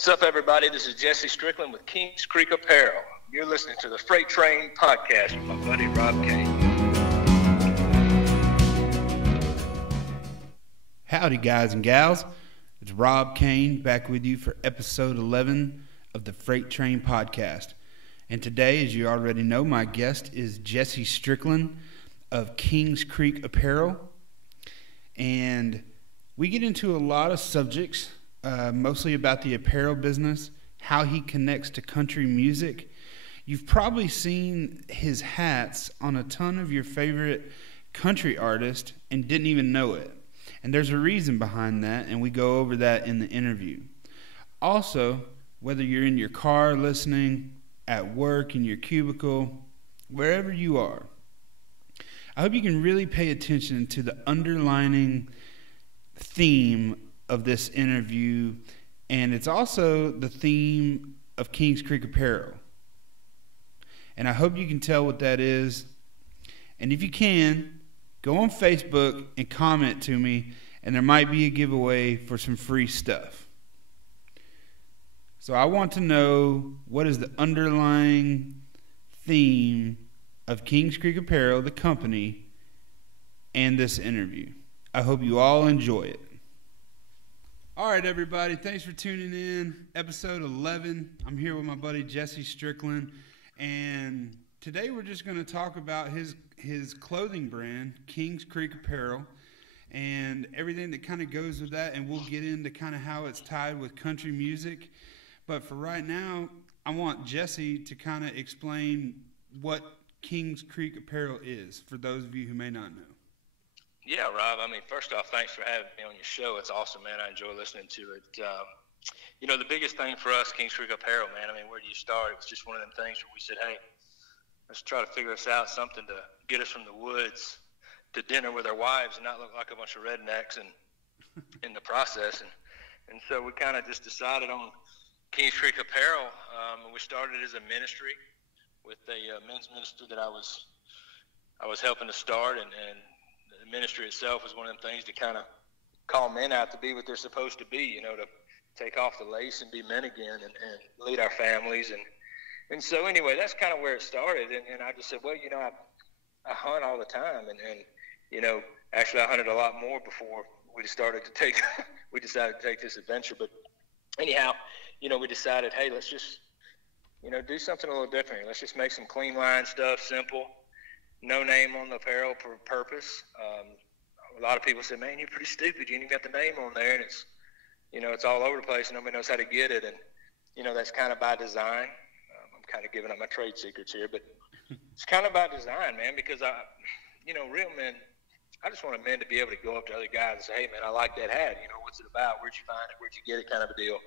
What's up, everybody? This is Jesse Strickland with Kings Creek Apparel. You're listening to the FreightTrain podcast with my buddy Rob Kane. Howdy, guys and gals. It's Rob Kane back with you for episode 11 of the FreightTrain podcast. And today, as you already know, my guest is Jesse Strickland of Kings Creek Apparel. And we get into a lot of subjects, mostly about the apparel business, how he connects to country music. You've probably seen his hats on a ton of your favorite country artists and didn't even know it. And there's a reason behind that, and we go over that in the interview. Also, whether you're in your car listening, at work, in your cubicle, wherever you are, I hope you can really pay attention to the underlining theme of this interview, and it's also the theme of Kings Creek Apparel. And I hope you can tell what that is. And if you can, go on Facebook and comment to me, and there might be a giveaway for some free stuff. So I want to know, what is the underlying theme of Kings Creek Apparel, the company, and this interview? I hope you all enjoy it. All right, everybody, thanks for tuning in. Episode 11. I'm here with my buddy Jesse Strickland, and today we're just going to talk about his clothing brand, Kings Creek Apparel, and everything that kind of goes with that, and we'll get into kind of how it's tied with country music. But for right now, I want Jesse to kind of explain what Kings Creek Apparel is, for those of you who may not know. Yeah, Rob, I mean, first off, thanks for having me on your show. It's awesome, man. I enjoy listening to it. The biggest thing for us, Kings Creek Apparel, man, I mean, where do you start? It was just one of them things where we said, hey, let's try to figure this out, something to get us from the woods to dinner with our wives and not look like a bunch of rednecks and in the process. And so we kind of just decided on Kings Creek Apparel. We started as a ministry with a men's ministry that I was helping to start, and the ministry itself was one of them things to kind of call men out to be what they're supposed to be, to take off the lace and be men again and lead our families. And so anyway, that's kind of where it started. And I just said, well, I hunt all the time. And actually I hunted a lot more before we decided to take this adventure. But anyhow, we decided, hey, let's just, do something a little different. Let's just make some clean line stuff, simple. No name on the apparel for purpose. A lot of people say, man, you're pretty stupid. You ain't even got the name on there. And it's, it's all over the place and nobody knows how to get it. And, that's kind of by design. I'm kind of giving up my trade secrets here, but it's kind of by design, man, because real men, I just want a man to be able to go up to other guys and say, hey, man, I like that hat. What's it about? Where'd you find it? Where'd you get it? Kind of a deal.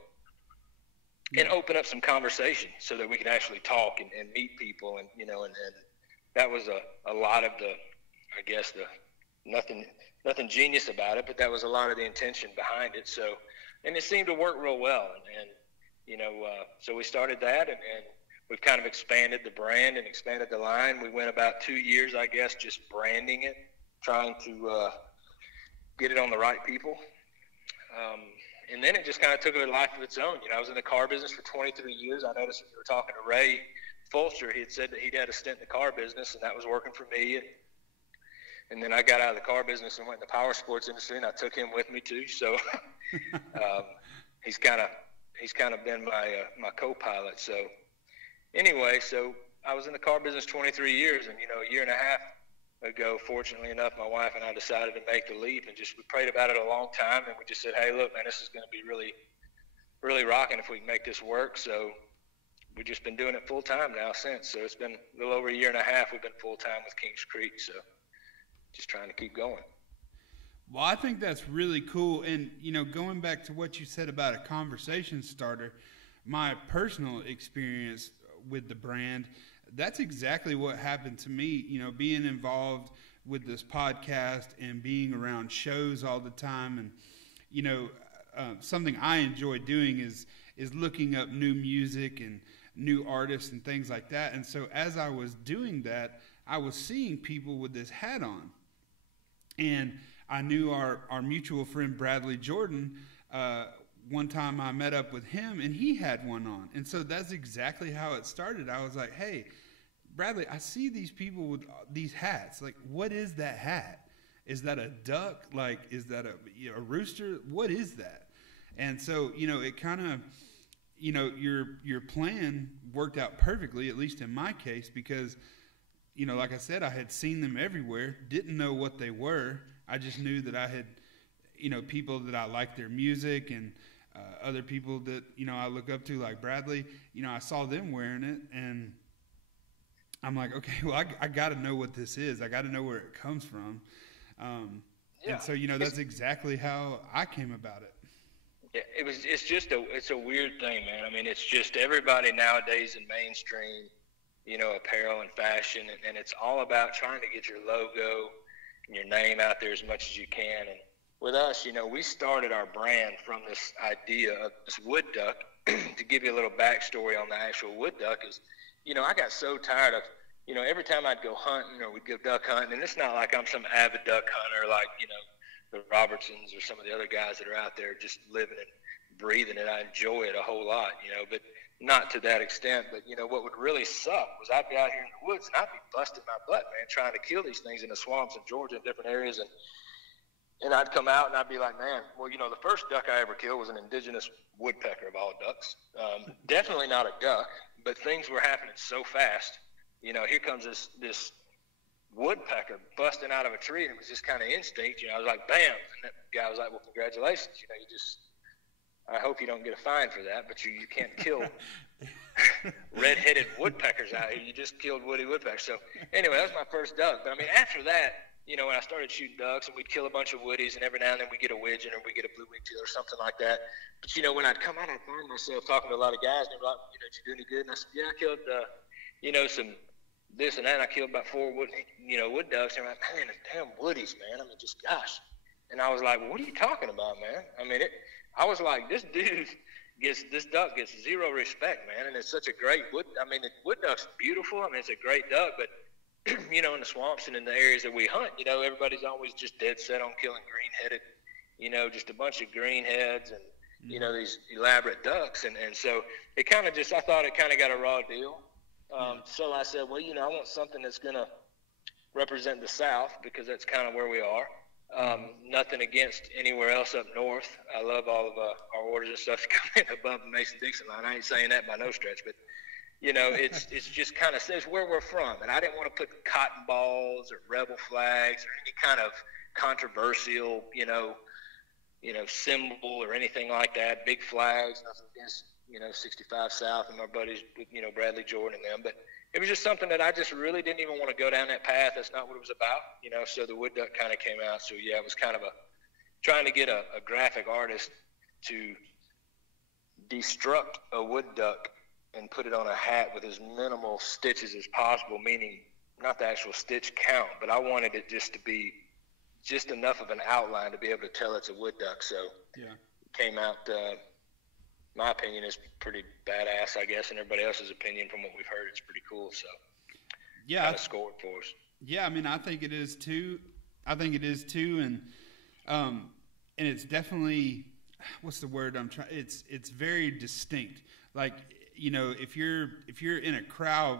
And open up some conversation so that we can actually talk and meet people. And, and that was a lot of nothing genius about it, but that was a lot of the intention behind it. So, and it seemed to work real well. And so we started that, and we've kind of expanded the brand and expanded the line. We went about 2 years, I guess, just branding it, trying to get it on the right people. And then it just kind of took a life of its own. I was in the car business for 23 years. I noticed when you were talking to Ray Fulcher, he had said that he'd had a stint in the car business, and that was working for me. And then I got out of the car business and went in the power sports industry, and I took him with me too. So he's kind of been my co-pilot. So anyway, so I was in the car business 23 years, and a year and a half ago, fortunately enough, my wife and I decided to make the leap, and we prayed about it a long time, and we just said, hey, look, man, this is going to be really, really rocking if we can make this work. So we've just been doing it full time now since. So it's been a little over a year and a half we've been full time with Kings Creek. So just trying to keep going. Well, I think that's really cool. And, going back to what you said about a conversation starter, my personal experience with the brand, that's exactly what happened to me, being involved with this podcast and being around shows all the time. And, something I enjoy doing is looking up new music and new artists and things like that. And so as I was doing that, I was seeing people with this hat on. And I knew our mutual friend Bradley Jordan one time I met up with him and he had one on. And so that's exactly how it started. I was like, hey, Bradley, I see these people with these hats. Like, what is that hat? Is that a duck? Like, is that a rooster? What is that? And so, it kind of, your plan worked out perfectly, at least in my case, because, like I said, I had seen them everywhere, didn't know what they were. I just knew that I had, people that I liked their music and other people that, I look up to, like Bradley, I saw them wearing it, and I'm like, okay, well, I got to know what this is. I got to know where it comes from. And so, that's exactly how I came about it. Yeah, it's a weird thing, man. I mean, it's just everybody nowadays in mainstream, apparel and fashion, and it's all about trying to get your logo and your name out there as much as you can. And with us, we started our brand from this idea of this wood duck. To give you a little backstory on the actual wood duck is, I got so tired of, every time I'd go hunting or we'd go duck hunting, and it's not like I'm some avid duck hunter like, the Robertsons or some of the other guys that are out there just living and breathing it. I enjoy it a whole lot, but not to that extent. But, what would really suck was I'd be out here in the woods and I'd be busting my butt, man, trying to kill these things in the swamps in Georgia and different areas. And I'd come out and I'd be like, man, well, the first duck I ever killed was an indigenous woodpecker of all ducks. Definitely not a duck, but things were happening so fast. Here comes this woodpecker busting out of a tree, and it was just kind of instinct. I was like, bam. And that guy was like, well, congratulations. I hope you don't get a fine for that, but you can't kill red-headed woodpeckers out here. You just killed woody woodpeckers. So anyway, that was my first duck. But I mean, after that, when I started shooting ducks, and we'd kill a bunch of woodies, and every now and then we get a widgeon or we get a blue-winged teal or something like that. But when I'd come out, I'd find myself talking to a lot of guys, and they were like, did you do any good? And I said, yeah, I killed, some this and that. And I killed about 4 wood ducks. And I'm like, man, the damn woodies, man. I mean, just gosh. And I was like, well, what are you talking about, man? I mean, I was like, this duck gets zero respect, man. And it's such a great wood. I mean, the wood duck's beautiful. I mean, it's a great duck, but in the swamps and in the areas that we hunt, everybody's always just dead set on killing green-headed, just a bunch of greenheads and, these elaborate ducks. And so it kind of I thought it kind of got a raw deal. So I said, well, I want something that's going to represent the South because that's kind of where we are. Nothing against anywhere else up north. I love all of our orders and stuff coming above the Mason-Dixon line. I ain't saying that by no stretch, but it's just kind of says where we're from. And I didn't want to put cotton balls or rebel flags or any kind of controversial, symbol or anything like that. Big flags, nothing against, 65 South and my buddies, Bradley Jordan and them. But it was just something that I just really didn't even want to go down that path. That's not what it was about, so the wood duck kind of came out. So, yeah, it was kind of trying to get a graphic artist to destruct a wood duck and put it on a hat with as minimal stitches as possible, meaning not the actual stitch count, but I wanted it just to be just enough of an outline to be able to tell it's a wood duck. So yeah, it came out, my opinion is pretty badass, I guess, and everybody else's opinion from what we've heard, it's pretty cool. So yeah, kind of scored for us. Yeah, I mean, I think it is too. And it's definitely, what's the word I'm trying? It's very distinct. Like, if you're in a crowd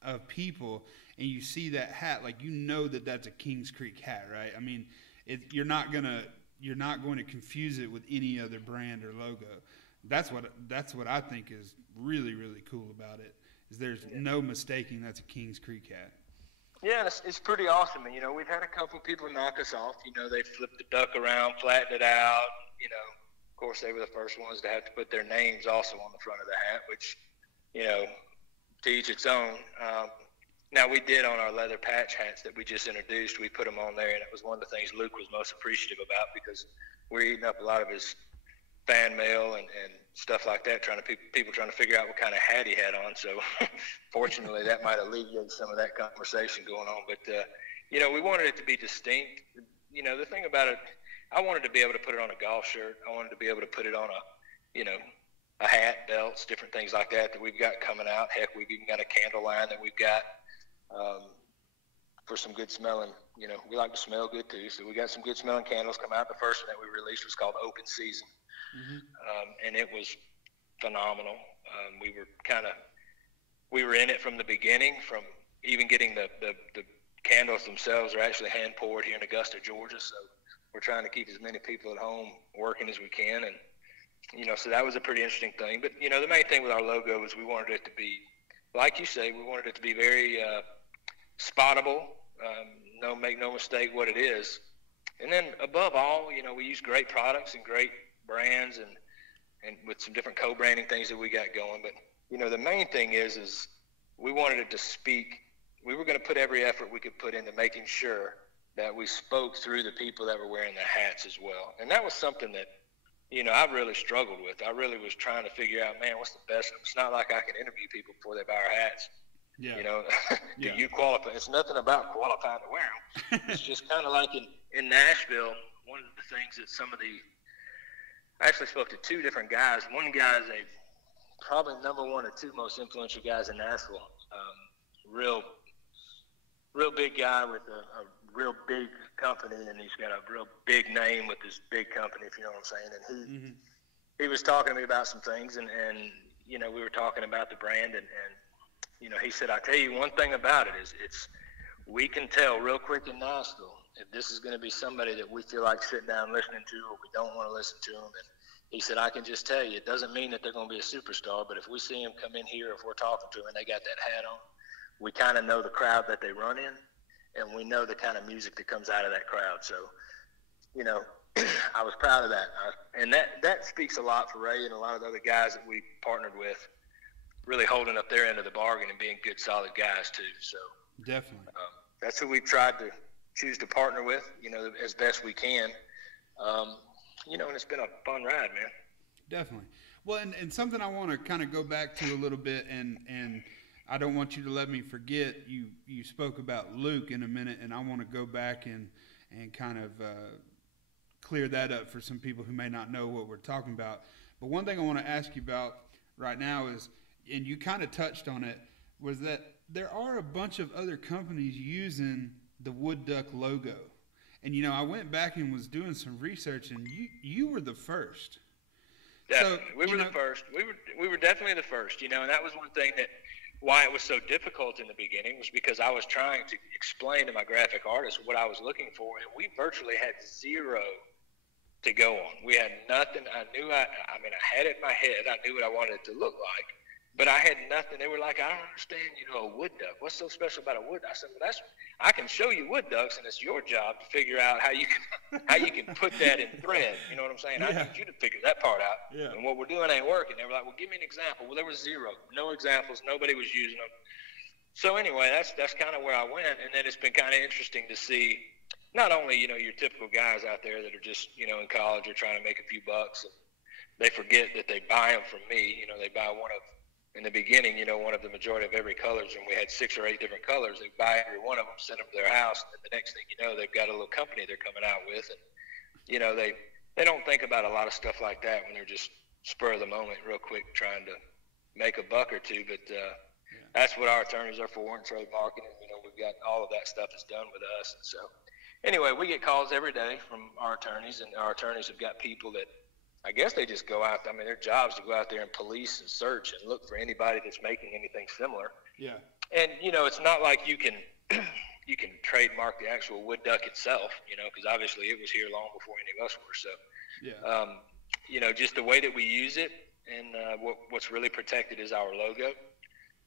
of people and you see that hat, like, that's a Kings Creek hat, right? I mean, you're not going to confuse it with any other brand or logo. That's what I think is really, really cool about it, is there's no mistaking that's a Kings Creek hat. Yeah, it's pretty awesome. And, we've had a couple people knock us off. They flipped the duck around, flattened it out. Of course, they were the first ones to have to put their names also on the front of the hat, which, to each its own. Now, we did on our leather patch hats that we just introduced, we put them on there, and it was one of the things Luke was most appreciative about because we're eating up a lot of his fan mail and stuff like that, people trying to figure out what kind of hat he had on. So fortunately, that might alleviate some of that conversation going on. But, we wanted it to be distinct. The thing about it, I wanted to be able to put it on a golf shirt. I wanted to be able to put it on a hat, belts, different things like that we've got coming out. Heck, we've even got a candle line that we've got for some good smelling. We like to smell good too. So we got some good smelling candles come out. The first one that we released was called Open Season. and it was phenomenal. We were in it from the beginning, from even getting the candles themselves are actually hand poured here in Augusta, Georgia. So we're trying to keep as many people at home working as we can. And, so that was a pretty interesting thing. But, the main thing with our logo is we wanted it to be, like you say, we wanted it to be very spottable. Make no mistake what it is. And then above all, we use great products and great brands and with some different co-branding things that we got going. But, the main thing is we wanted it to speak. We were going to put every effort we could put into making sure that we spoke through the people that were wearing the hats as well. And that was something that, I really struggled with. I really was trying to figure out, man, what's the best? It's not like I can interview people before they buy our hats. Yeah. Do you qualify? It's nothing about qualifying to wear them. It's just kind of like in Nashville, one of the things that I actually spoke to two different guys. One guy is probably number one or two most influential guys in Nashville. Real big guy with a real big company, and he's got a real big name with this big company, if you know what I'm saying. And he was talking to me about some things, and we were talking about the brand, and he said, I tell you one thing about it is we can tell real quick in Nashville if this is going to be somebody that we feel like sitting down listening to, or we don't want to listen to them. And he said, I can just tell you, it doesn't mean that they're going to be a superstar, but if we see them come in here, if we're talking to them and they got that hat on, we kind of know the crowd that they run in, and we know the kind of music that comes out of that crowd. So, I was proud of that. And that speaks a lot for Ray and a lot of the other guys that we partnered with, really holding up their end of the bargain and being good, solid guys too. So definitely, that's who we've tried to choose to partner with, as best we can. And it's been a fun ride, man. Definitely. Well, and something I want to kind of go back to a little bit, and I don't want you to let me forget, you spoke about Luke in a minute, and I want to go back and kind of clear that up for some people who may not know what we're talking about. But one thing I want to ask you about right now is, and you kind of touched on it, was that there are a bunch of other companies using the wood duck logo. And, I went back and was doing some research, and you were the first. Definitely. So, we were the first. We were definitely the first, and that was one thing that why it was so difficult in the beginning was because I was trying to explain to my graphic artist what I was looking for, and we virtually had zero to go on. We had nothing. I had it in my head. I knew what I wanted it to look like, but I had nothing. They were like, I don't understand, a wood duck. What's so special about a wood duck? I said, well, I can show you wood ducks, and it's your job to figure out how you can put that in thread. You know what I'm saying? Yeah. I need you to figure that part out. Yeah. And what we're doing ain't working. They were like, well, give me an example. Well, there was zero. No examples. Nobody was using them. So anyway, that's kind of where I went. And then it's been kind of interesting to see not only, your typical guys out there that are just, in college or trying to make a few bucks. And they forget that they buy them from me. They buy in the beginning, one of the majority of every colors, and we had 6 or 8 different colors. They buy every one of them, send them to their house, and then the next thing you know, they've got a little company they're coming out with. And, they don't think about a lot of stuff like that when they're just spur of the moment, real quick, trying to make a buck or two. But that's what our attorneys are for, and trade marketing. We've got all of that stuff is done with us. And so anyway, we get calls every day from our attorneys, and our attorneys have got people that I guess they just go out. Their job is to go out there and police and search and look for anybody that's making anything similar. Yeah. And, it's not like you can trademark the actual wood duck itself, because obviously it was here long before any of us were. So, yeah. Just the way that we use it and what's really protected is our logo.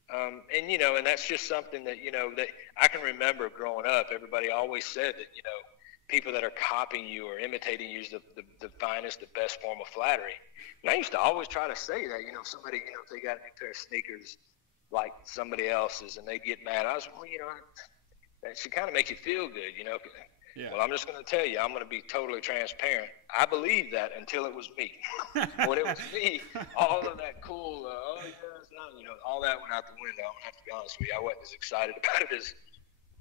And that's just something that, that I can remember growing up. Everybody always said that, people that are copying you or imitating you is the finest, the best form of flattery. And I used to always try to say that, somebody, if they got a new pair of sneakers like somebody else's and they get mad, I was, that should kind of make you feel good, Yeah. Well, I'm just going to tell you, I'm going to be totally transparent. I believed that until it was me. When it was me, all of that cool, it's not, all that went out the window. I'm going to have to be honest with you. I wasn't as excited about it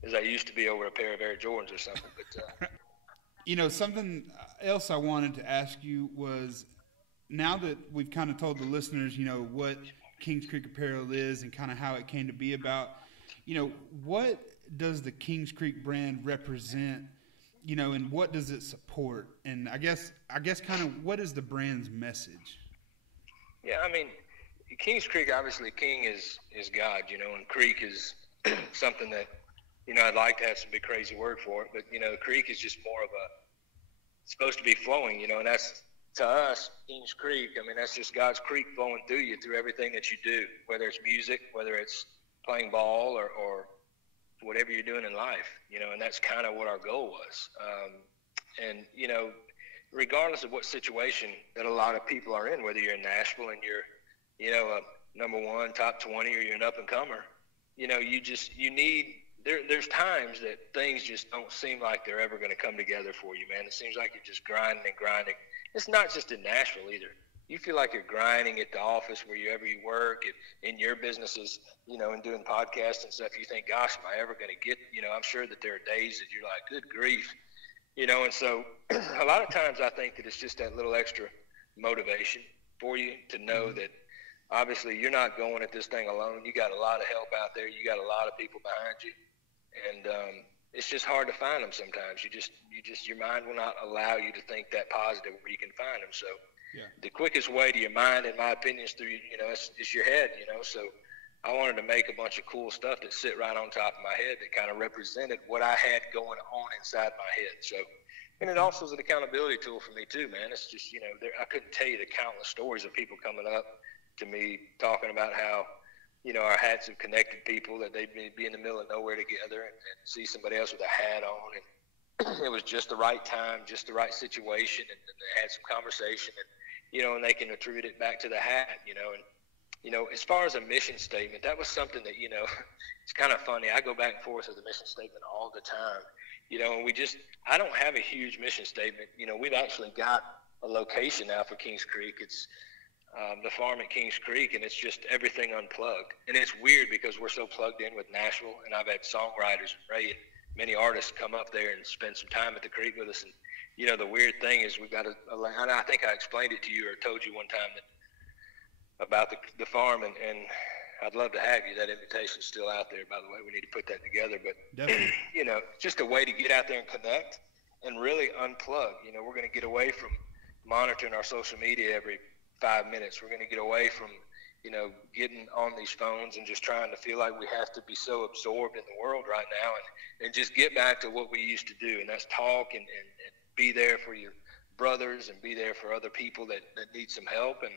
as I used to be over a pair of Air Jordans or something. But something else I wanted to ask you was, now that we've kind of told the listeners, what Kings Creek Apparel is and kind of how it came to be about, what does the Kings Creek brand represent and what does it support? And I guess kind of what is the brand's message? Yeah, I mean, Kings Creek, obviously, King is God, and Creek is something that, I'd like to have some big crazy word for it, but, Creek is just more of it's supposed to be flowing, and that's, to us, Kings Creek, I mean, that's just God's creek flowing through you, through everything that you do, whether it's music, whether it's playing ball or whatever you're doing in life, and that's kind of what our goal was. And, regardless of what situation that a lot of people are in, whether you're in Nashville and you're, a number one, top 20, or you're an up-and-comer, there's times that things just don't seem like they're ever going to come together for you, man. It seems like you're just grinding and grinding. It's not just in Nashville either. You feel like you're grinding at the office wherever you work, in your businesses, and doing podcasts and stuff. You think, gosh, am I ever going to get, I'm sure that there are days that you're like, good grief, and so a lot of times I think that it's just that little extra motivation for you to know that obviously you're not going at this thing alone. You got a lot of help out there. You got a lot of people behind you. And it's just hard to find them sometimes. Your mind will not allow you to think that positive where you can find them. So the quickest way to your mind, in my opinion, is through, it's your head, So I wanted to make a bunch of cool stuff that sit right on top of my head that kind of represented what I had going on inside my head. So, and it also is an accountability tool for me too, man. It's just, I couldn't tell you the countless stories of people coming up to me talking about how, our hats have connected people, that they'd be in the middle of nowhere together and see somebody else with a hat on. And it was just the right time, just the right situation. And they had some conversation and, and they can attribute it back to the hat, And, as far as a mission statement, that was something that, it's kind of funny. I go back and forth with the mission statement all the time, and I don't have a huge mission statement. We've actually got a location now for Kings Creek. It's the farm at Kings Creek, and it's just everything unplugged. And it's weird because we're so plugged in with Nashville, and I've had songwriters and many artists come up there and spend some time at the creek with us. And, the weird thing is we've got and I think I explained it to you or told you one time about the farm, and I'd love to have you. That invitation's still out there, by the way. We need to put that together. But, definitely. Just a way to get out there and connect and really unplug. We're going to get away from monitoring our social media every 5 minutes. We're going to get away from, getting on these phones and just trying to feel like we have to be so absorbed in the world right now and just get back to what we used to do. And that's talk and be there for your brothers and be there for other people that need some help. And,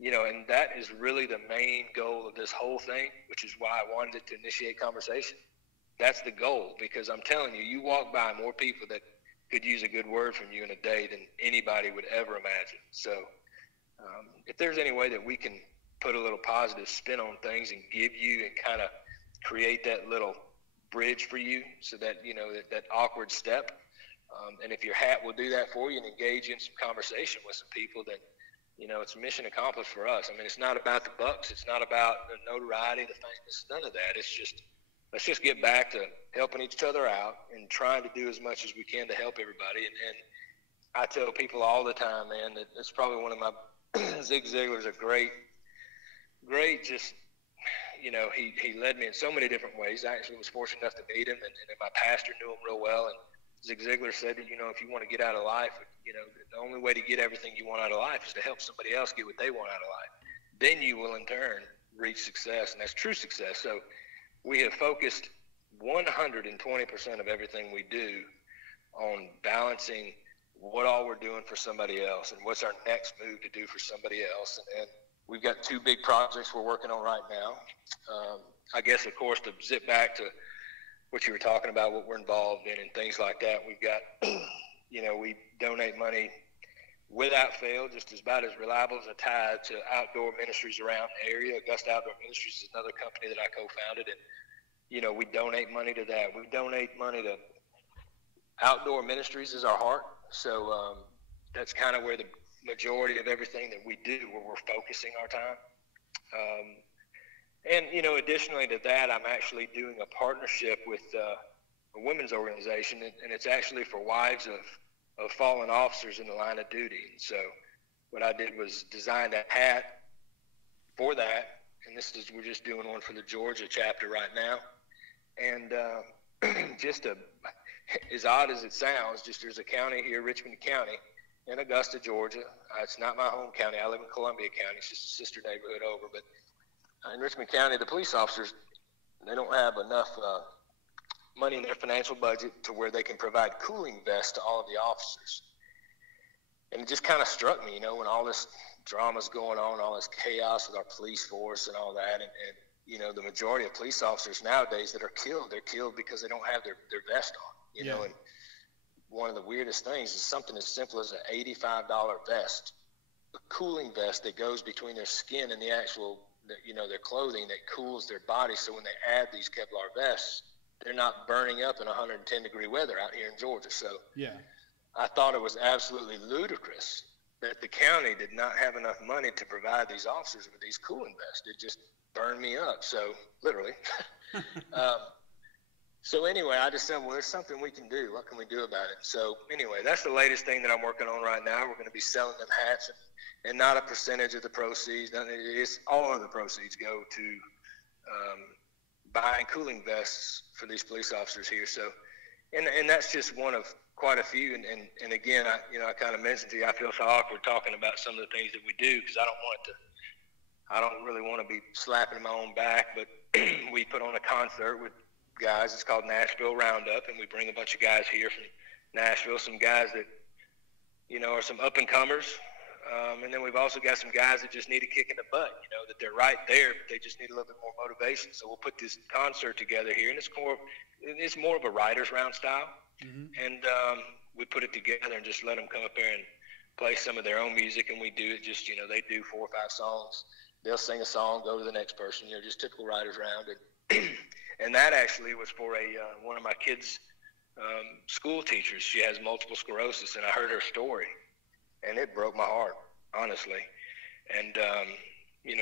and that is really the main goal of this whole thing, which is why I wanted it to initiate conversation. That's the goal, because I'm telling you, you walk by more people that could use a good word from you in a day than anybody would ever imagine. So, if there's any way that we can put a little positive spin on things and give you and kind of create that little bridge for you so that, that awkward step, and if your hat will do that for you and engage you in some conversation with some people, then, it's mission accomplished for us. I mean, it's not about the bucks. It's not about the notoriety, the famous, none of that. It's just, let's just get back to helping each other out and trying to do as much as we can to help everybody. And I tell people all the time, man, that it's probably one of my Zig Ziglar's a great, just, he led me in so many different ways. I actually was fortunate enough to meet him, and my pastor knew him real well. And Zig Ziglar said that, if you want to get out of life, the only way to get everything you want out of life is to help somebody else get what they want out of life. Then you will, in turn, reach success, and that's true success. So we have focused 120% of everything we do on balancing what all we're doing for somebody else and what's our next move to do for somebody else. And we've got 2 big projects we're working on right now. I guess, of course, to zip back to what you were talking about, what we're involved in and things like that, we've got, we donate money without fail, just about as reliable as a tide, to outdoor ministries around the area. Augusta Outdoor Ministries is another company that I co-founded, and, we donate money to that. We donate money to outdoor ministries is our heart. So that's kind of where the majority of everything that we do, where we're focusing our time. And, additionally to that, I'm actually doing a partnership with a women's organization, and it's actually for wives of fallen officers in the line of duty. And so what I did was design a hat for that, and we're just doing one for the Georgia chapter right now. And as odd as it sounds, just there's a county here, Richmond County, in Augusta, Georgia. It's not my home county. I live in Columbia County. It's just a sister neighborhood over. But in Richmond County, the police officers, they don't have enough money in their financial budget to where they can provide cooling vests to all of the officers. And it just kind of struck me, when all this drama's going on, all this chaos with our police force and all that, and the majority of police officers nowadays that are killed, they're killed because they don't have their vest on, know. And one of the weirdest things is something as simple as an $85 vest, a cooling vest that goes between their skin and the actual, their clothing that cools their body. So when they add these Kevlar vests, they're not burning up in 110-degree weather out here in Georgia. So I thought it was absolutely ludicrous that the county did not have enough money to provide these officers with these cooling vests. It just burned me up, so literally. So anyway, I just said, well, there's something we can do. What can we do about it? So anyway, that's the latest thing that I'm working on right now. We're going to be selling them hats, and not a percentage of the proceeds. It's all of the proceeds go to buying cooling vests for these police officers here. So, and that's just one of quite a few. And again, I kind of mentioned to you, I feel so awkward talking about some of the things that we do because I don't really want to be slapping my own back, but we put on a concert with guys. It's called Nashville Roundup, and we bring a bunch of guys here from Nashville, some guys that, are some up-and-comers. And then we've also got some guys that just need a kick in the butt, that they're right there, but they just need a little bit more motivation. So we'll put this concert together here, and it's more of a writer's round style. Mm-hmm. And we put it together and just let them come up there and play some of their own music, and we do it just, they do 4 or 5 songs. They'll sing a song, go to the next person, just typical writer's round. And that actually was for one of my kids' school teachers. She has multiple sclerosis, and I heard her story, and it broke my heart, honestly. And,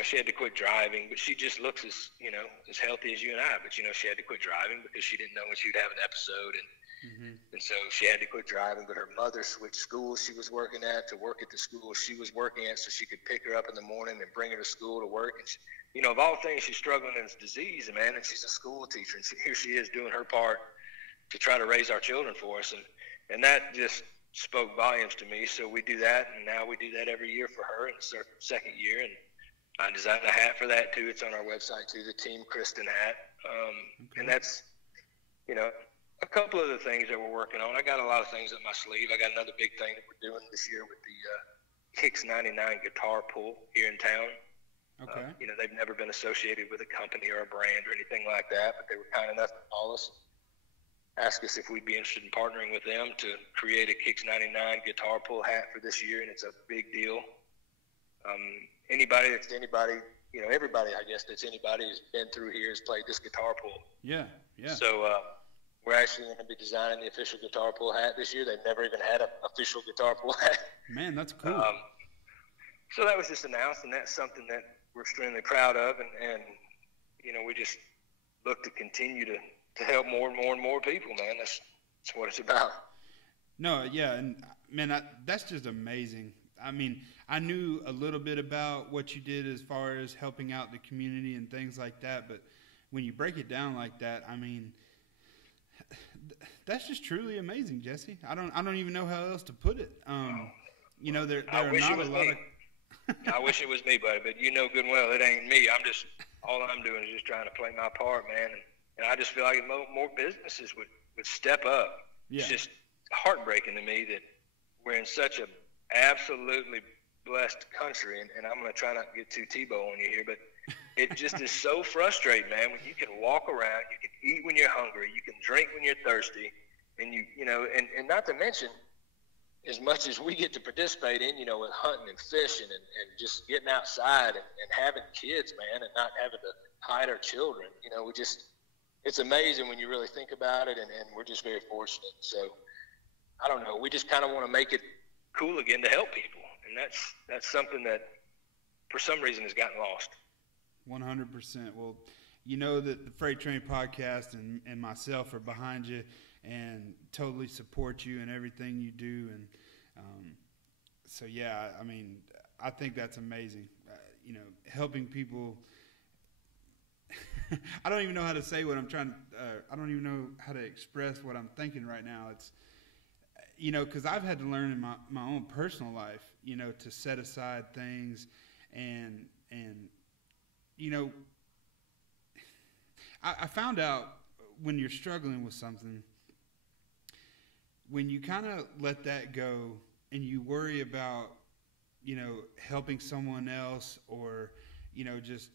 she had to quit driving, but she just looks as healthy as you and I. But, she had to quit driving because she didn't know when she would have an episode. And so she had to quit driving, but her mother switched schools she was working at to work at the school she was working at so she could pick her up in the morning and bring her to school to work. And she, of all things, she's struggling in this disease, man, and she's a school teacher. And here she is doing her part to try to raise our children for us. And that just spoke volumes to me. So we do that, and now we do that every year for her, and it's our second year. And I designed a hat for that, too. It's on our website, too, the Team Kristen hat. And that's, a couple of the things that we're working on. I got a lot of things up my sleeve. I got another big thing that we're doing this year with the Kicks 99 guitar pull here in town. Okay. They've never been associated with a company or a brand or anything like that, but they were kind enough to call us, ask us if we'd be interested in partnering with them to create a Kicks 99 guitar pull hat for this year, and it's a big deal. Everybody, I guess that's anybody who's been through here has played this guitar pull. Yeah. So we're actually going to be designing the official guitar pull hat this year. They've never even had an official guitar pull hat. Man, that's cool. So that was just announced, and that's something that we're extremely proud of, and we just look to continue to help more and more and more people, man. That's what it's about. No, yeah, and man, that's just amazing. I mean, I knew a little bit about what you did as far as helping out the community and things like that, but when you break it down like that, I mean, that's just truly amazing, Jesse. I don't even know how else to put it. There are not a lot of. I wish it was me, buddy, but you know good and well it ain't me. All I'm doing is just trying to play my part, man. And I just feel like more businesses would step up. Yeah. It's just heartbreaking to me that we're in such a absolutely blessed country, and I'm going to try not to get too Tebow on you here, but it just is so frustrating, man, when you can walk around, you can eat when you're hungry, you can drink when you're thirsty, and and not to mention, as much as we get to participate in, with hunting and fishing and just getting outside and having kids, man, and not having to hide our children, it's amazing when you really think about it, and we're just very fortunate. So, I don't know, we just kind of want to make it cool again to help people, and that's something that for some reason has gotten lost. 100%. Well, that the Freight Train podcast and myself are behind you and totally support you in everything you do. And so, yeah, I mean, I think that's amazing. Helping people, I don't even know how to say what I'm trying. I don't even know how to express what I'm thinking right now. It's, because I've had to learn in my own personal life, to set aside things, and I found out when you're struggling with something, when you kind of let that go and you worry about, helping someone else, or, just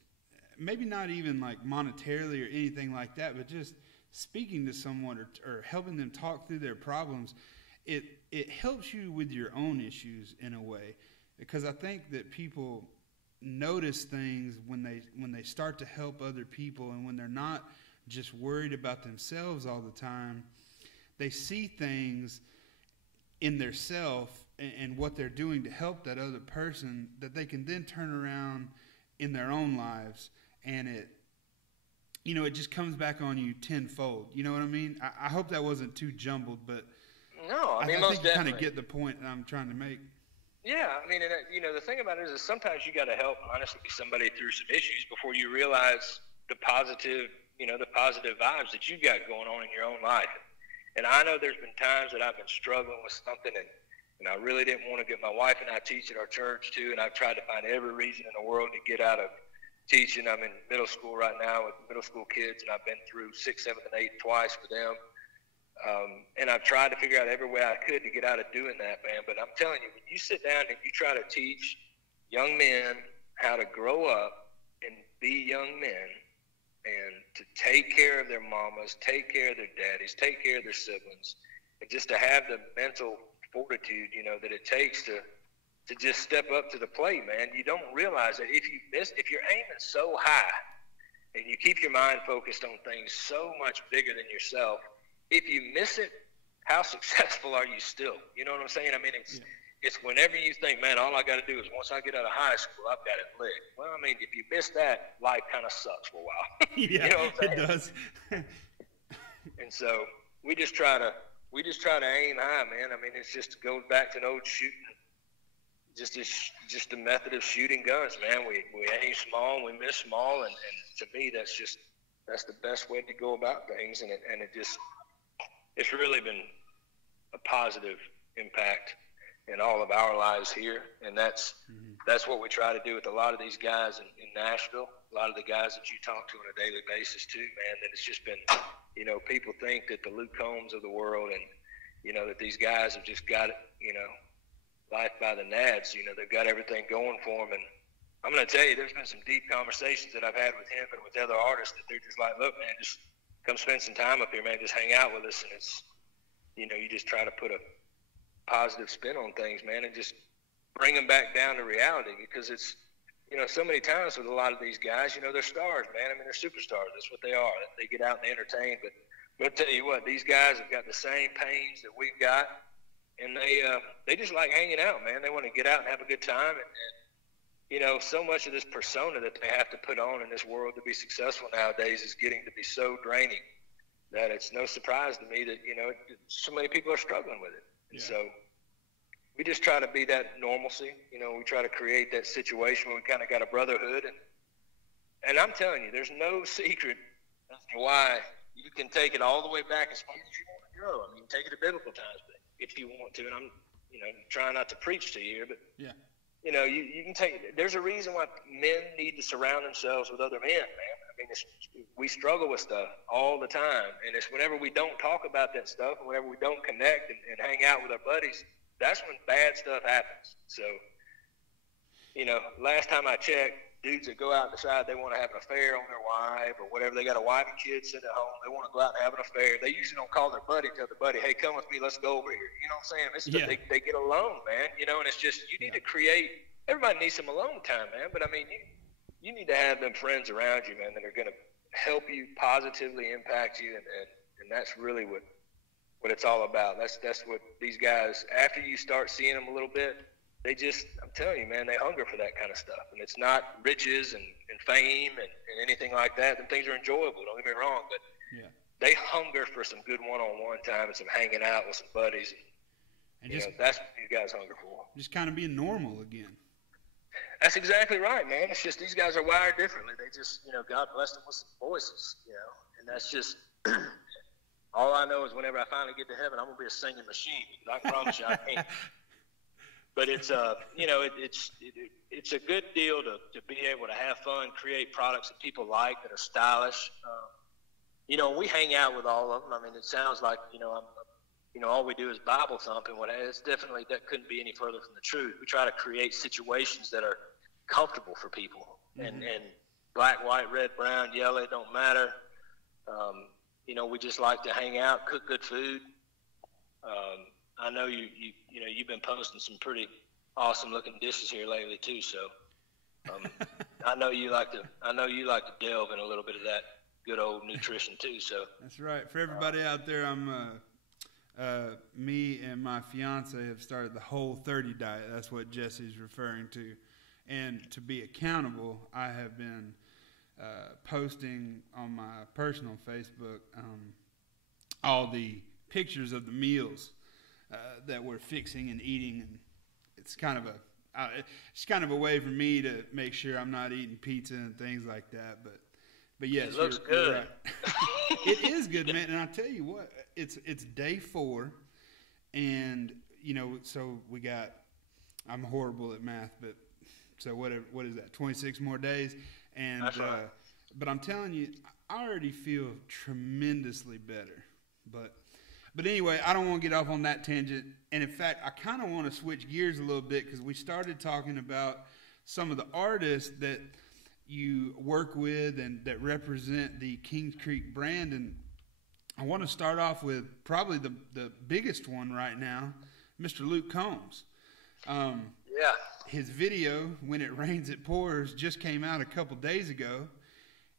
maybe not even like monetarily or anything like that, but just speaking to someone or helping them talk through their problems, it helps you with your own issues in a way, because I think that people notice things when they start to help other people, and when they're not just worried about themselves all the time, they see things in their self and what they're doing to help that other person, that they can then turn around in their own lives, and it just comes back on you tenfold. You know what I mean? I hope that wasn't too jumbled, but no, I think most you kind definitely of get the point that I'm trying to make. Yeah, I mean, and, the thing about it is sometimes you got to help, honestly, somebody through some issues before you realize the positive vibes that you got going on in your own life. And I know there's been times that I've been struggling with something, and I really didn't want to get, my wife and I teach at our church too, and I've tried to find every reason in the world to get out of teaching. I'm in middle school right now with middle school kids, and I've been through 6th, 7th, and 8th twice with them. And I've tried to figure out every way I could to get out of doing that, man. But I'm telling you, when you sit down and you try to teach young men how to grow up and be young men, and to take care of their mamas, take care of their daddies, take care of their siblings, and just to have the mental fortitude, that it takes to just step up to the plate, man. You don't realize that if you're aiming so high and you keep your mind focused on things so much bigger than yourself, if you miss it, how successful are you still? You know what I'm saying? I mean, it's whenever you think, man, all I got to do is once I get out of high school, I've got it licked. Well, I mean, if you miss that, life kind of sucks for a while. Yeah, you know what I'm saying? It does. And so we just try to aim high, man. I mean, it just goes back to an old shooting, just the method of shooting guns, man. We aim small, we miss small, and to me, that's the best way to go about things, and it's really been a positive impact in all of our lives here, and that's what we try to do with a lot of these guys in Nashville, a lot of the guys that you talk to on a daily basis too, man. That it's just been, people think that the Luke Combs of the world, and that these guys have just got it, life by the nads. They've got everything going for them, and I'm going to tell you, there's been some deep conversations that I've had with him and with other artists that they're just like, look, man, just come spend some time up here, man. Just hang out with us, and it's, you just try to put a positive spin on things, man, and just bring them back down to reality, because it's, so many times with a lot of these guys, they're stars, man. I mean, they're superstars. That's what they are. They get out and they entertain. But I'll tell you what, these guys have got the same pains that we've got, and they just like hanging out, man. They want to get out and have a good time, and so much of this persona that they have to put on in this world to be successful nowadays is getting to be so draining that it's no surprise to me that, so many people are struggling with it. And so we just try to be that normalcy. We try to create that situation where we kind of got a brotherhood. And I'm telling you, there's no secret as to why you can take it all the way back as far as you want to go. I mean, take it to biblical times, but if you want to. And I'm, trying not to preach to you here, but yeah. You can take. There's a reason why men need to surround themselves with other men, man. I mean, we struggle with stuff all the time, and it's whenever we don't talk about that stuff, and whenever we don't connect and hang out with our buddies, that's when bad stuff happens. So, last time I checked, dudes that go out and decide they want to have an affair on their wife or whatever, they got a wife and kids sitting at home, they want to go out and have an affair, they usually don't call their buddy, tell their buddy, hey, come with me, let's go over here. You know what I'm saying? They get alone, man, and it's just, you need to create, everybody needs some alone time, man, but I mean, you need to have them friends around you, man, that are going to help you positively impact you, and that's really what it's all about. That's what these guys, after you start seeing them a little bit, they just, I'm telling you, man, they hunger for that kind of stuff. And it's not riches and fame and anything like that. Them things are enjoyable, don't get me wrong, but they hunger for some good one-on-one time and some hanging out with some buddies. And just, that's what these guys hunger for. Just kind of being normal again. That's exactly right, man. It's just these guys are wired differently. They just, God bless them with some voices, and that's just all I know is whenever I finally get to heaven, I'm gonna be a singing machine. I promise you, I can't. But it's it's a good deal to be able to have fun, create products that people like that are stylish. We hang out with all of them. I mean, it sounds like all we do is Bible thumping. It's definitely, that couldn't be any further from the truth. We try to create situations that are comfortable for people, and black, white, red, brown, yellow, it don't matter. We just like to hang out, cook good food. I know you've been posting some pretty awesome looking dishes here lately too. So I know you like to delve in a little bit of that good old nutrition too. So that's right. For everybody out there, me and my fiance have started the Whole30 diet. That's what Jesse's referring to. And to be accountable, I have been posting on my personal Facebook all the pictures of the meals that we're fixing and eating, and it's kind of a way for me to make sure I'm not eating pizza and things like that. But yes, it looks good. Right. It is good, man. And I'll tell you what, it's day 4, and so we got. I'm horrible at math, but so what is that? 26 more days, and that's right. But I'm telling you, I already feel tremendously better. But anyway, I don't want to get off on that tangent. And in fact, I kind of want to switch gears a little bit because we started talking about some of the artists that you work with and that represent the Kings Creek brand. And I want to start off with probably the biggest one right now, Mr. Luke Combs. Yeah. His video, When It Rains, It Pours, just came out a couple days ago.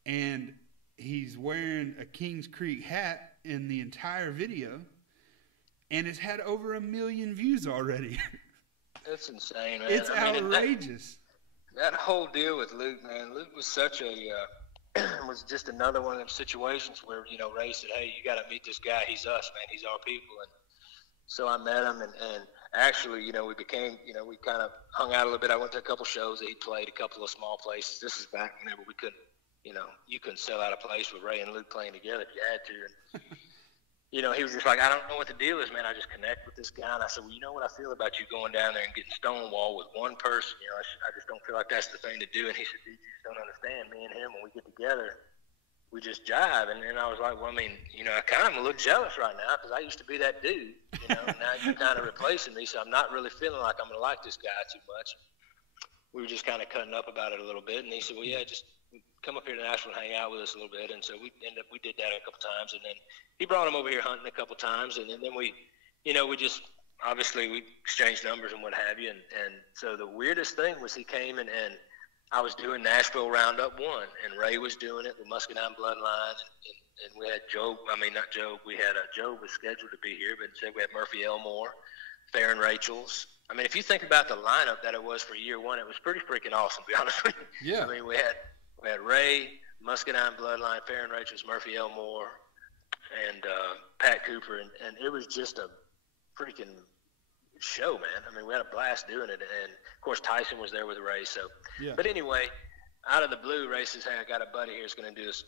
And he's wearing a Kings Creek hat in the entire video, and it's had over 1 million views already. It's insane, man. It's outrageous. That whole deal with Luke, man. Luke was such was just another one of them situations where, Ray said, hey, you got to meet this guy. He's us, man. He's our people. And so I met him, and actually, we became, we kind of hung out a little bit. I went to a couple shows that he played, a couple of small places. This is back whenever we couldn't, you couldn't sell out a place with Ray and Luke playing together if you had to. And, he was just like, I don't know what the deal is, man. I just connect with this guy. And I said, well, you know what I feel about you going down there and getting stonewall with one person? I just don't feel like that's the thing to do. And he said, dude, you just don't understand. Me and him, when we get together, we just jive. And then I was like, well, I mean, I kind of am a little jealous right now because I used to be that dude. Now you're kind of replacing me. So I'm not really feeling like I'm going to like this guy too much. We were just kind of cutting up about it a little bit. And he said, well, yeah, just come up here to Nashville and hang out with us a little bit. And so we did that a couple times, and then he brought him over here hunting a couple times, and then we just obviously we exchanged numbers and what have you. And so the weirdest thing was he came and I was doing Nashville Roundup 1, and Ray was doing it with Muscadine Bloodline, and we had Joe was scheduled to be here, but instead we had Murphy Elmore, Farron Rachel's. I mean, if you think about the lineup that it was for year 1, it was pretty freaking awesome, to be honest with you. Yeah. I mean, we had Ray, Muscadine Bloodline, Farron Rachel's, Murphy Elmore, and Pat Cooper, and it was just a freaking show, man. I mean, we had a blast doing it, and of course Tyson was there with Ray. So, yeah. But anyway, out of the blue, Ray says, "Hey, I got a buddy here who's going to do this.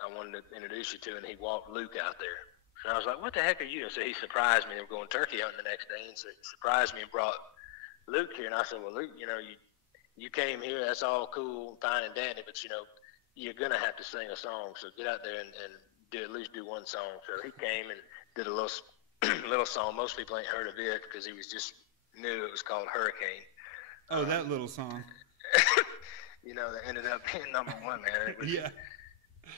I wanted to introduce you to," and he walked Luke out there. And I was like, "What the heck are you?" And so he surprised me. They were going turkey hunting the next day, and so he surprised me and brought Luke here. And I said, "Well, Luke, you came here. That's all cool, fine and dandy, but you're gonna have to sing a song. So get out there and at least do one song." So he came and did a little song. Most people ain't heard of it because he was just new. It was called Hurricane. Oh, that little song. That ended up being number 1, man. It was, yeah.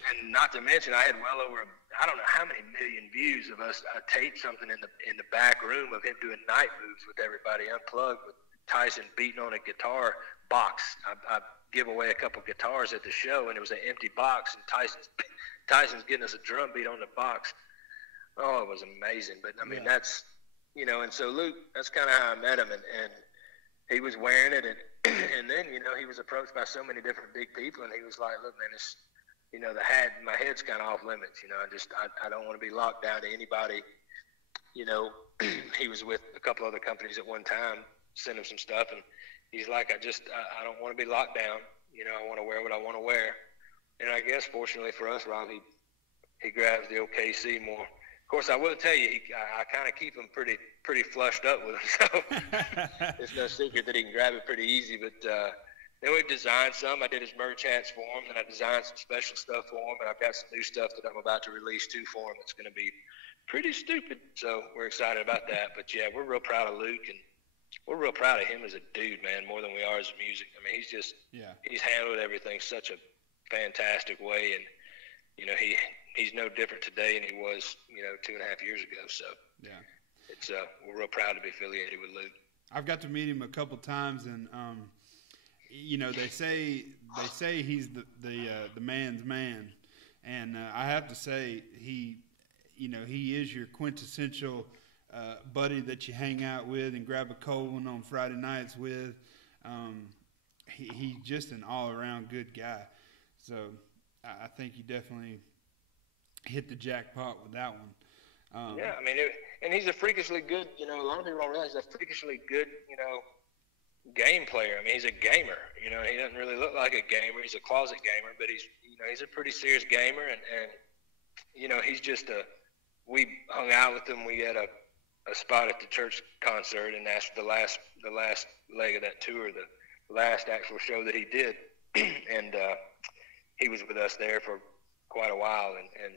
And not to mention, I had well over I don't know how many million views of us. I taped something in the back room of him doing night moves with everybody unplugged with Tyson beating on a guitar box. I give away a couple guitars at the show, and it was an empty box, and Tyson's getting us a drum beat on the box. Oh, it was amazing. But I mean, yeah. That's and so Luke, that's kind of how I met him, and he was wearing it, and then he was approached by so many different big people, and he was like, "Look, man, it's my head's kind of off limits. I don't want to be locked down to anybody." He was with a couple other companies at one time, sent him some stuff, and he's like, I don't want to be locked down. You know, I want to wear what I want to wear. And I guess fortunately for us, Rob, he grabs the OKC more. Of course, I will tell you, I kind of keep him pretty flushed up with him, so it's no secret that he can grab it pretty easy. But then we've designed some. I did his merch hats for him, and I designed some special stuff for him, and I've got some new stuff that I'm about to release too for him. It's going to be pretty stupid, so we're excited about that. But yeah, we're real proud of Luke, and we're real proud of him as a dude, man, more than we are as music. I mean, he's handled everything such a fantastic way, and you know, he's no different today than he was, you know, 2.5 years ago. So yeah, it's we're real proud to be affiliated with Luke. I've got to meet him a couple times, and you know, they say he's the man's man, and I have to say he is your quintessential buddy that you hang out with and grab a cold one on Friday nights with. He's just an all-around good guy. So I think you definitely hit the jackpot with that one. Yeah, I mean, and he's a freakishly good, you know, a lot of people don't realize he's a freakishly good, you know, game player. I mean, he's a gamer. You know, he doesn't really look like a gamer. He's a closet gamer, but he's a pretty serious gamer. And you know, he's just we hung out with him. We had a spot at the church concert, and that's the last leg of that tour, the last actual show that he did. And he was with us there for quite a while, and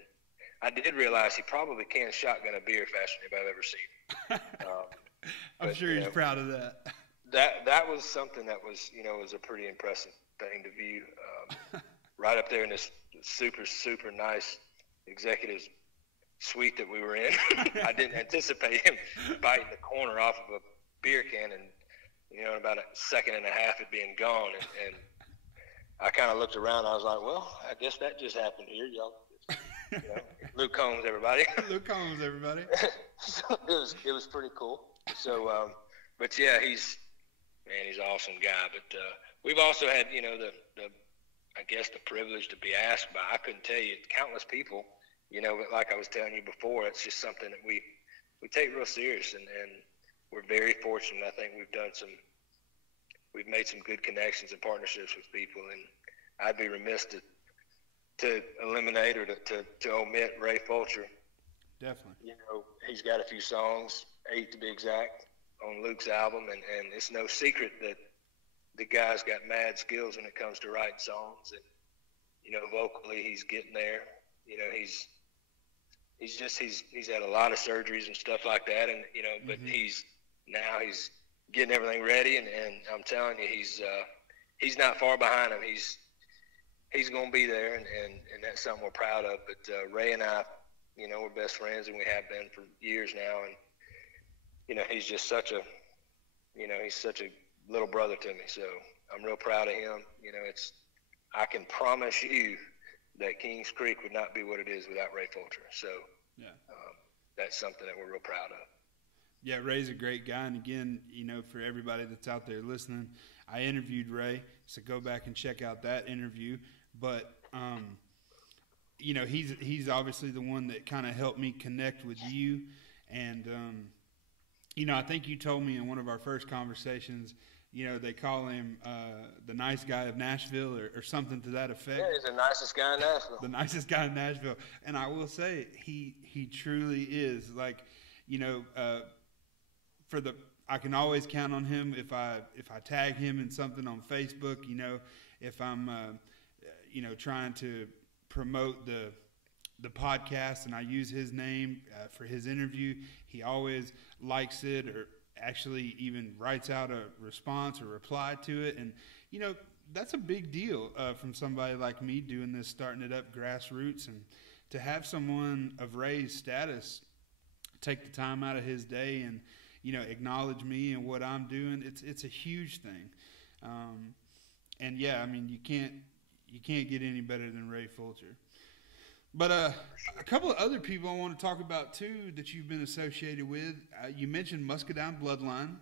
I did realize he probably can shotgun a beer faster than I've ever seen. I'm sure he's proud of that. That was something that was, you know, was a pretty impressive thing to view. Right up there in this super, super nice executive suite that we were in. I didn't anticipate him biting the corner off of a beer can, and, you know, in about a second and a half it being gone. And I kind of looked around. I was like, well, I guess that just happened here, y'all. You know, Luke Combs, everybody. Luke Combs, everybody. So it was pretty cool. So, but yeah, he's an awesome guy. But we've also had, you know, I guess the privilege to be asked by, I couldn't tell you, countless people, you know, but like I was telling you before, it's just something that we take real serious, and we're very fortunate. I think we've made some good connections and partnerships with people, and I'd be remiss to eliminate or to omit Ray Fulcher. Definitely. You know, he's got a few songs, 8 to be exact, on Luke's album, and it's no secret that the guy's got mad skills when it comes to writing songs, and, you know, vocally he's getting there. You know, he's had a lot of surgeries and stuff like that, and, you know, but he's getting everything ready, and I'm telling you, he's not far behind him. He's going to be there, and that's something we're proud of. But Ray and I, you know, we're best friends, and we have been for years now. And, you know, he's just such a little brother to me. So I'm real proud of him. You know, I can promise you that Kings Creek would not be what it is without Ray Fulcher. So yeah, that's something that we're real proud of. Yeah, Ray's a great guy. And again, you know, for everybody that's out there listening, I interviewed Ray, so go back and check out that interview. But, you know, he's obviously the one that kind of helped me connect with you. And, you know, I think you told me in one of our first conversations, you know, they call him the nice guy of Nashville or something to that effect. Yeah, he's the nicest guy in Nashville. The nicest guy in Nashville. And I will say he truly is. Like, you know, I can always count on him if I tag him in something on Facebook, you know, if I'm you know, trying to promote the podcast and I use his name for his interview, he always likes it or actually even writes out a response or reply to it. And, you know, that's a big deal from somebody like me doing this, starting it up grassroots, and to have someone of Ray's status take the time out of his day and, you know, acknowledge me and what I'm doing. It's a huge thing. And yeah, I mean, you can't get any better than Ray Fulcher. But a couple of other people I want to talk about too that you've been associated with. You mentioned Muscadine Bloodline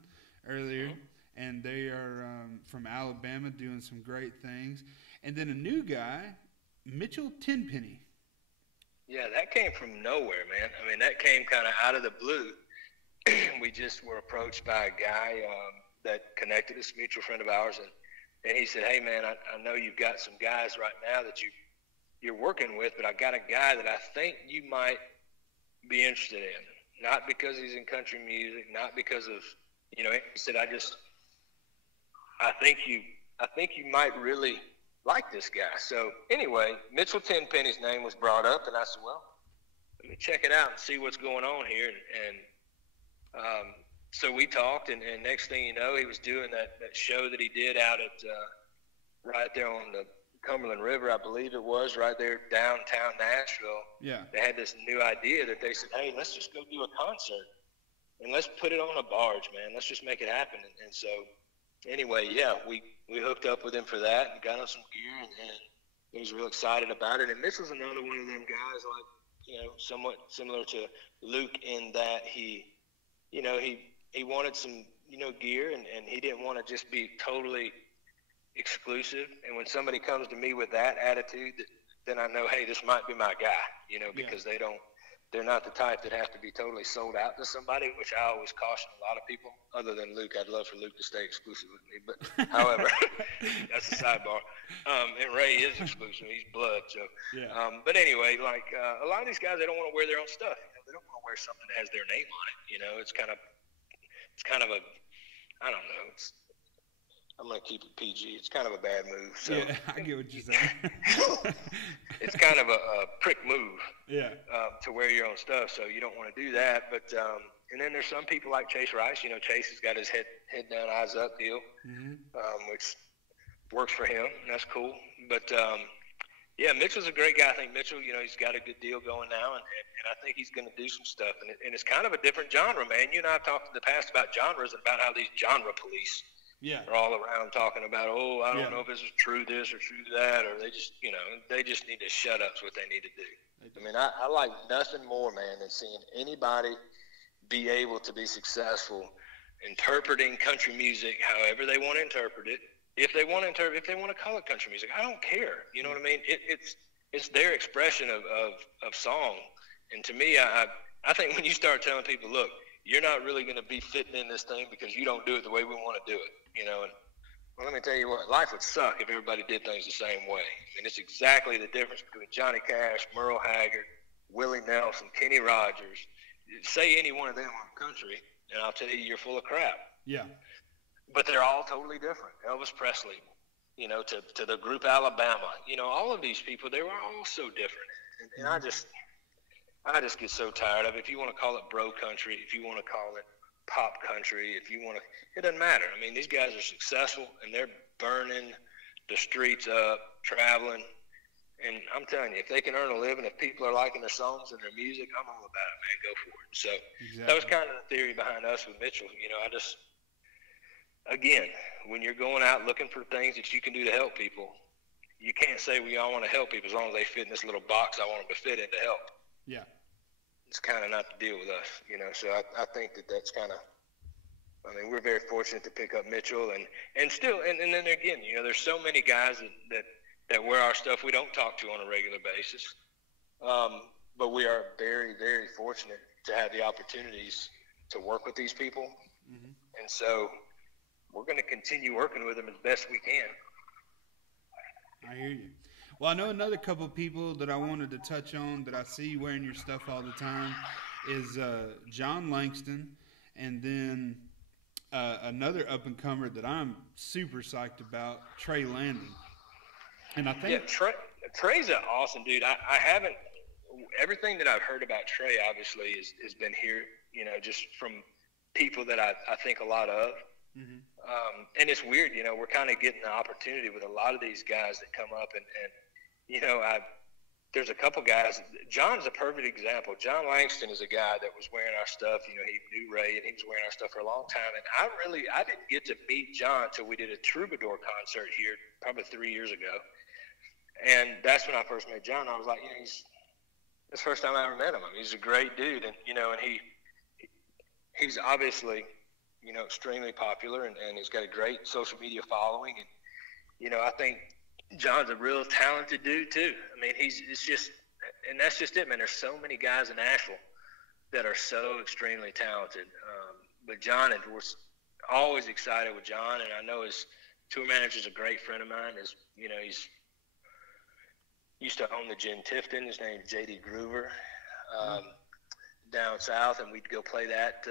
earlier, and they are from Alabama doing some great things. And then a new guy, Mitchell Tenpenny. Yeah, that came from nowhere, man. I mean, that came kind of out of the blue. We just were approached by a guy that connected us, a mutual friend of ours, and he said, hey, man, I know you've got some guys right now that you're working with, but I got a guy that I think you might be interested in. Not because he's in country music, not because of, he said, I think you might really like this guy. So anyway, Mitchell Tenpenny's name was brought up, and I said, well, let me check it out and see what's going on here. And so we talked, and next thing you know, he was doing that show that he did out at right there on the Cumberland River, I believe it was, right there downtown Nashville. Yeah. They had this new idea that they said, hey, let's just go do a concert, and let's put it on a barge, man. Let's just make it happen. And so anyway, yeah, we hooked up with him for that and got him some gear, and he was real excited about it. And Mitchell's another one of them guys, like, somewhat similar to Luke in that he wanted some, gear, and he didn't want to just be totally exclusive. And when somebody comes to me with that attitude, then I know, hey, this might be my guy, because they're not the type that have to be totally sold out to somebody, which I always caution a lot of people. Other than Luke, I'd love for Luke to stay exclusive with me, but however, that's a sidebar. And Ray is exclusive; he's blood. So, yeah. But anyway, like a lot of these guys, they don't want to wear their own stuff. They don't want to wear something that has their name on it. It's kind of a, I don't know. I'm going to keep it PG. It's kind of a bad move. So. Yeah, I get what you're saying. It's kind of a prick move. Yeah. To wear your own stuff, so you don't want to do that. But and then there's some people like Chase Rice. Chase has got his head down, eyes up deal, which works for him, and that's cool. But yeah, Mitchell's a great guy. I think Mitchell, he's got a good deal going now, and I think he's going to do some stuff. And it's kind of a different genre, man. You and I have talked in the past about genres and about how these genre police. Yeah. Are all around talking about, I don't know if this is true this or true that, or they just, they just need to shut up is what they need to do. I mean, I like nothing more, man, than seeing anybody be able to be successful interpreting country music however they want to interpret it. If they want to call it country music, I don't care. You know what I mean? It's their expression of song. And to me, I think when you start telling people, look, you're not really going to be fitting in this thing because you don't do it the way we want to do it, and well, let me tell you what, life would suck if everybody did things the same way. I mean, it's exactly the difference between Johnny Cash, Merle Haggard, Willie Nelson, Kenny Rogers. Say any one of them on country, and I'll tell you, you're full of crap. Yeah. But they're all totally different. Elvis Presley, to the group Alabama, all of these people, they were all so different. And I just get so tired of it. If you want to call it bro country, if you want to call it pop country, it doesn't matter. I mean, these guys are successful, and they're burning the streets up, traveling. And I'm telling you, if they can earn a living, if people are liking their songs and their music, I'm all about it, man. Go for it. So That was kind of the theory behind us with Mitchell. Again, when you're going out looking for things that you can do to help people, you can't say we all want to help people as long as they fit in this little box I want them to fit in to help. Yeah. It's kind of not the deal with us, So I think that's kind of, we're very fortunate to pick up Mitchell, and still, and then again, there's so many guys that wear our stuff we don't talk to on a regular basis, but we are very, very fortunate to have the opportunities to work with these people, and so we're going to continue working with them as best we can. I hear you. Well, I know another couple of people that I wanted to touch on that I see wearing your stuff all the time is John Langston, and then another up-and-comer that I'm super psyched about, Trey Landon. And I think Trey's an awesome dude. I haven't – everything that I've heard about Trey obviously has been here, just from people that I think a lot of. And it's weird, we're kind of getting the opportunity with a lot of these guys that come up, and there's a couple guys. John's a perfect example. John Langston is a guy that was wearing our stuff. He knew Ray, and he was wearing our stuff for a long time. And I didn't get to meet John until we did a Troubadour concert here probably 3 years ago. And that's when I first met John. I was like, that's the first time I ever met him. He's a great dude, and and he's obviously extremely popular, and he's got a great social media following, and I think John's a real talented dude too. I mean, and that's just it, man. There's so many guys in Nashville that are so extremely talented, but John was always excited with John, and I know his tour manager is a great friend of mine. He's used to own the Gin Tifton. His name is J.D. Groover, down south, and we'd go play that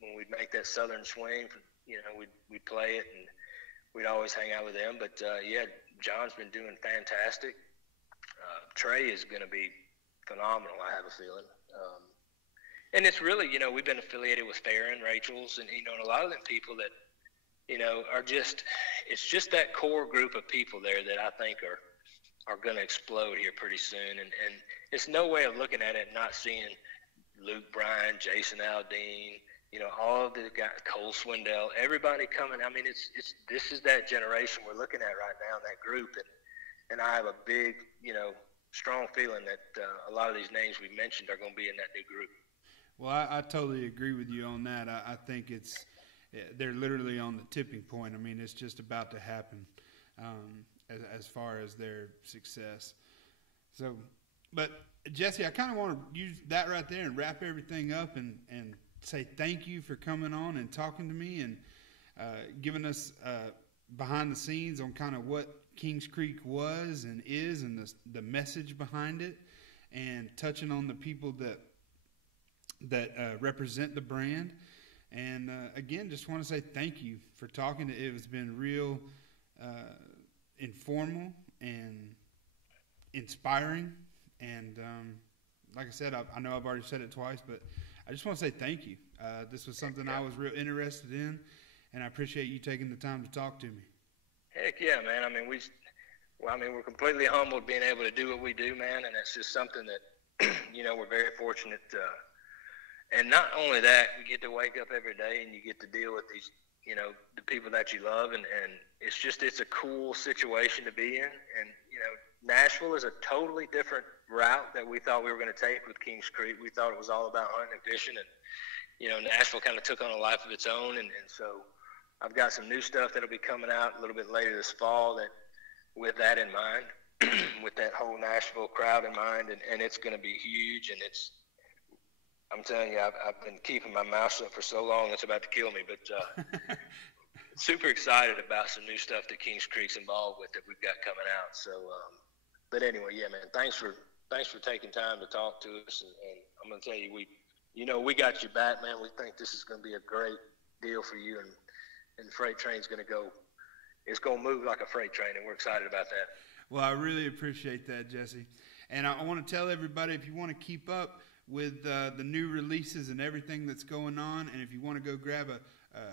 when we'd make that southern swing. We'd play it, and we'd always hang out with them. But, John's been doing fantastic. Trey is going to be phenomenal, I have a feeling. And it's really, we've been affiliated with Farron, Rachel's, and, and a lot of them people that, are just – it's just that core group of people there that I think are going to explode here pretty soon. And it's no way of looking at it and not seeing Luke Bryan, Jason Aldean, all of the guys, Cole Swindell, everybody coming. I mean, this is that generation we're looking at right now in that group. And I have a big, strong feeling that a lot of these names we mentioned are going to be in that new group. Well, I totally agree with you on that. I think they're literally on the tipping point. I mean, it's just about to happen as far as their success. So, but Jesse, I kind of want to use that right there and wrap everything up and say thank you for coming on and talking to me and giving us behind the scenes on kind of what Kings Creek was and is and the message behind it, and touching on the people that represent the brand. And again, just want to say thank you for talking. It has been real informal and inspiring. And like I said, I know I've already said it twice, but I just want to say thank you. This was something I was real interested in, and I appreciate you taking the time to talk to me. Heck yeah, man. I mean, we're completely humbled being able to do what we do, man, and it's just something that, we're very fortunate. And not only that, you get to wake up every day and you get to deal with these, the people that you love, and it's a cool situation to be in. And, Nashville is a totally different route that we thought we were going to take with Kings Creek. We thought it was all about hunting and fishing, and, Nashville kind of took on a life of its own. And so I've got some new stuff that'll be coming out a little bit later this fall with that in mind, with that whole Nashville crowd in mind, and it's going to be huge. And I'm telling you, I've been keeping my mouth shut for so long, it's about to kill me. But super excited about some new stuff that Kings Creek's involved with that we've got coming out. So, but anyway, yeah, man, thanks for taking time to talk to us. And I'm going to tell you, we got your back, man. We think this is going to be a great deal for you, and FreightTrain's going to go. It's going to move like a freight train, and we're excited about that. Well, I really appreciate that, Jesse. And I want to tell everybody, if you want to keep up with the new releases and everything that's going on, and if you want to go grab a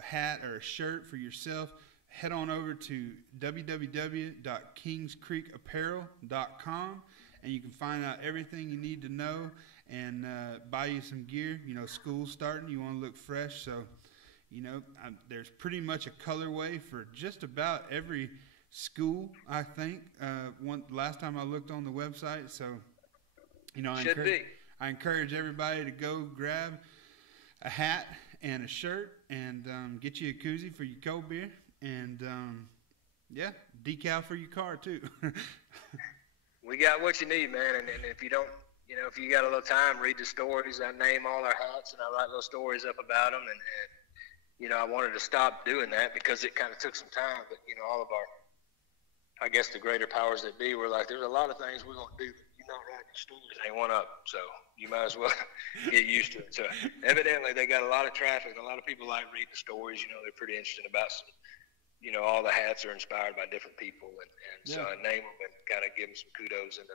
hat or a shirt for yourself, head on over to www.kingscreekapparel.com, and you can find out everything you need to know and buy you some gear. School's starting. You want to look fresh. So, there's pretty much a colorway for just about every school, I think. Last time I looked on the website. So, I encourage everybody to go grab a hat and a shirt and get you a koozie for your cold beer and, decal for your car too. We got what you need, man. And if you don't, if you got a little time, read the stories. I name all our hats and I write little stories up about them. And I wanted to stop doing that because it kind of took some time. But, all of our, I guess the greater powers that be were like, there's a lot of things we're going to do. Writing stories ain't one up, so you might as well get used to it. So evidently they got a lot of traffic, and a lot of people like reading stories. They're pretty interested about some, all the hats are inspired by different people, and so I name them and kind of give them some kudos in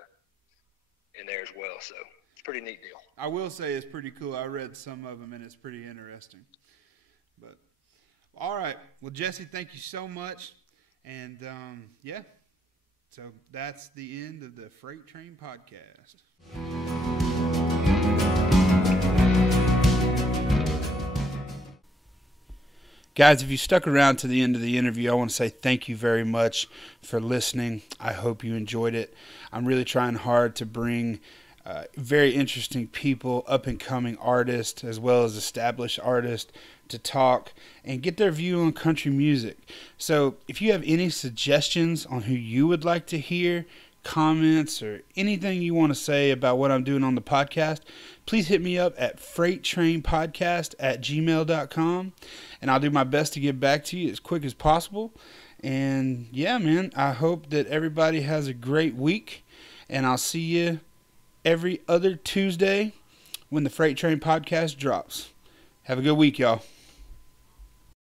there as well. So it's a pretty neat deal. I will say it's pretty cool. I read some of them, and it's pretty interesting. But all right, well, Jesse, thank you so much, and So that's the end of the Freight Train podcast. Guys, if you stuck around to the end of the interview, I want to say thank you very much for listening. I hope you enjoyed it. I'm really trying hard to bring very interesting people, up-and-coming artists, as well as established artists, to talk and get their view on country music. So if you have any suggestions on who you would like to hear comments, or anything you want to say about what I'm doing on the podcast, please hit me up at freighttrainpodcast@gmail.com, and I'll do my best to get back to you as quick as possible. And yeah, man, I hope that everybody has a great week, and I'll see you every other Tuesday when the Freight Train podcast drops. Have a good week, y'all.